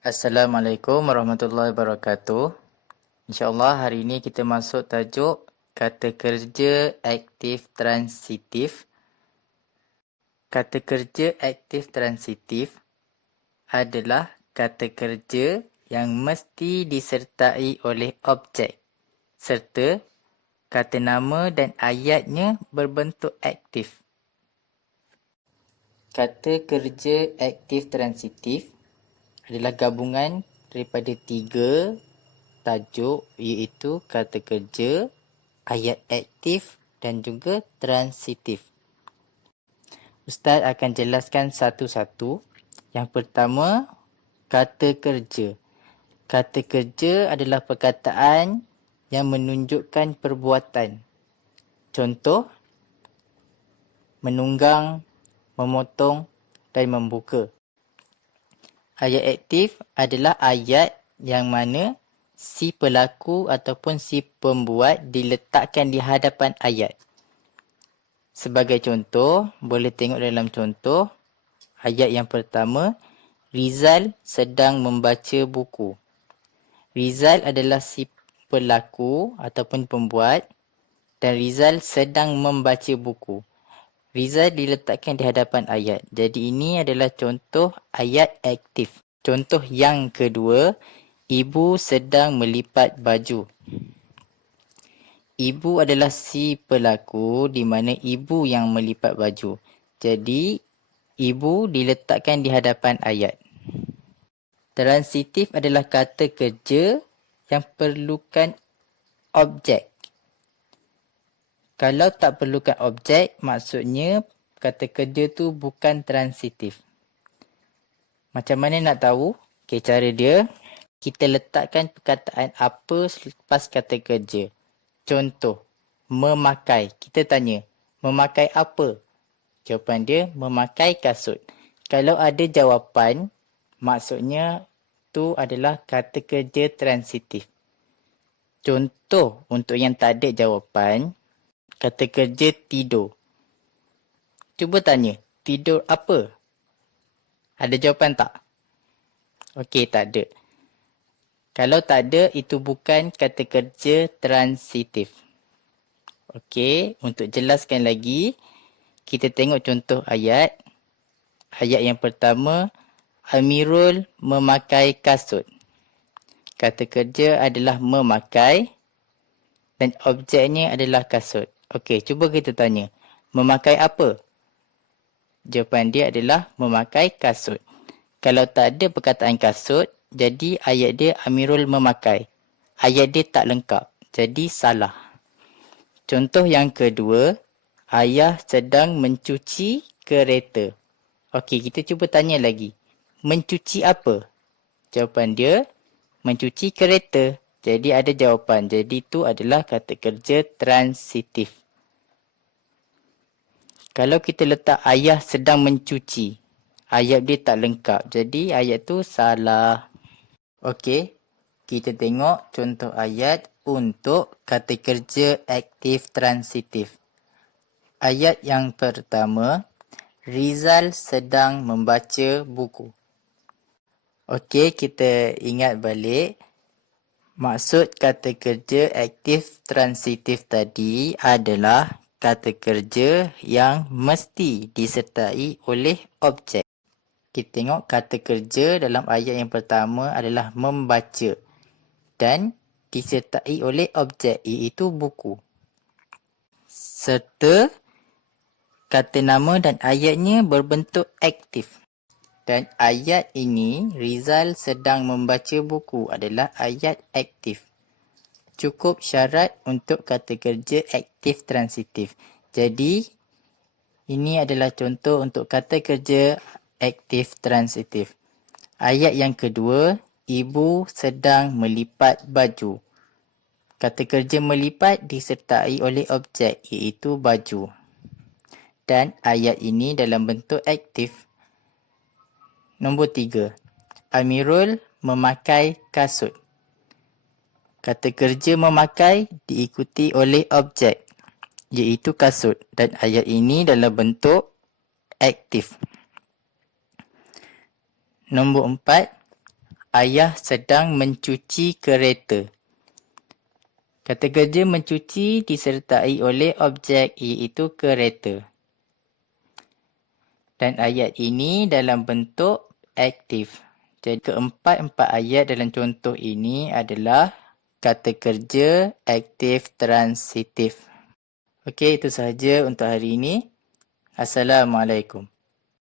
Assalamualaikum warahmatullahi wabarakatuh. InsyaAllah hari ini kita masuk tajuk kata kerja aktif transitif. Kata kerja aktif transitif adalah kata kerja yang mesti disertai oleh objek serta kata nama dan ayatnya berbentuk aktif. Kata kerja aktif transitif adalah gabungan daripada 3 tajuk iaitu kata kerja, ayat aktif dan juga transitif. Ustaz akan jelaskan satu-satu. Yang pertama, kata kerja. Kata kerja adalah perkataan yang menunjukkan perbuatan. Contoh, menunggang, memotong dan membuka. Ayat aktif adalah ayat yang mana si pelaku ataupun si pembuat diletakkan di hadapan ayat. Sebagai contoh, boleh tengok dalam contoh ayat yang pertama, Rizal sedang membaca buku. Rizal adalah si pelaku ataupun pembuat dan Rizal sedang membaca buku. Rizal diletakkan di hadapan ayat. Jadi ini adalah contoh ayat aktif. Contoh yang kedua, ibu sedang melipat baju. Ibu adalah si pelaku di mana ibu yang melipat baju. Jadi, ibu diletakkan di hadapan ayat. Transitif adalah kata kerja yang perlukan objek. Kalau tak perlukan objek, maksudnya kata kerja tu bukan transitif. Macam mana nak tahu? Okay, cara dia, kita letakkan perkataan apa selepas kata kerja. Contoh, memakai. Kita tanya, memakai apa? Jawapan dia, memakai kasut. Kalau ada jawapan, maksudnya tu adalah kata kerja transitif. Contoh, untuk yang tak ada jawapan, kata kerja tidur. Cuba tanya, tidur apa? Ada jawapan tak? Okey, tak ada. Kalau tak ada, itu bukan kata kerja transitif. Okey, untuk jelaskan lagi, kita tengok contoh ayat. Ayat yang pertama, Amirul memakai kasut. Kata kerja adalah memakai dan objeknya adalah kasut. Okey, cuba kita tanya, memakai apa? Jawapan dia adalah memakai kasut. Kalau tak ada perkataan kasut, jadi ayat dia Amirul memakai. Ayat dia tak lengkap, jadi salah. Contoh yang kedua, ayah sedang mencuci kereta. Okey, kita cuba tanya lagi. Mencuci apa? Jawapan dia, mencuci kereta. Jadi ada jawapan. Jadi itu adalah kata kerja transitif. Kalau kita letak ayah sedang mencuci, ayat dia tak lengkap. Jadi ayat tu salah. Okey, kita tengok contoh ayat untuk kata kerja aktif transitif. Ayat yang pertama, Rizal sedang membaca buku. Okey, kita ingat balik. Maksud kata kerja aktif transitif tadi adalah kata kerja yang mesti disertai oleh objek. Kita tengok kata kerja dalam ayat yang pertama adalah membaca dan disertai oleh objek iaitu buku. Serta kata nama dan ayatnya berbentuk aktif. Dan ayat ini, Rizal sedang membaca buku adalah ayat aktif. Cukup syarat untuk kata kerja aktif transitif. Jadi, ini adalah contoh untuk kata kerja aktif transitif. Ayat yang kedua, ibu sedang melipat baju. Kata kerja melipat disertai oleh objek iaitu baju. Dan ayat ini dalam bentuk aktif. Nombor 3. Amirul memakai kasut. Kata kerja memakai diikuti oleh objek iaitu kasut dan ayat ini dalam bentuk aktif. Nombor 4. Ayah sedang mencuci kereta. Kata kerja mencuci disertai oleh objek iaitu kereta. Dan ayat ini dalam bentuk aktif. Jadi keempat-empat ayat dalam contoh ini adalah kata kerja aktif transitif. Okey, itu sahaja untuk hari ini. Assalamualaikum.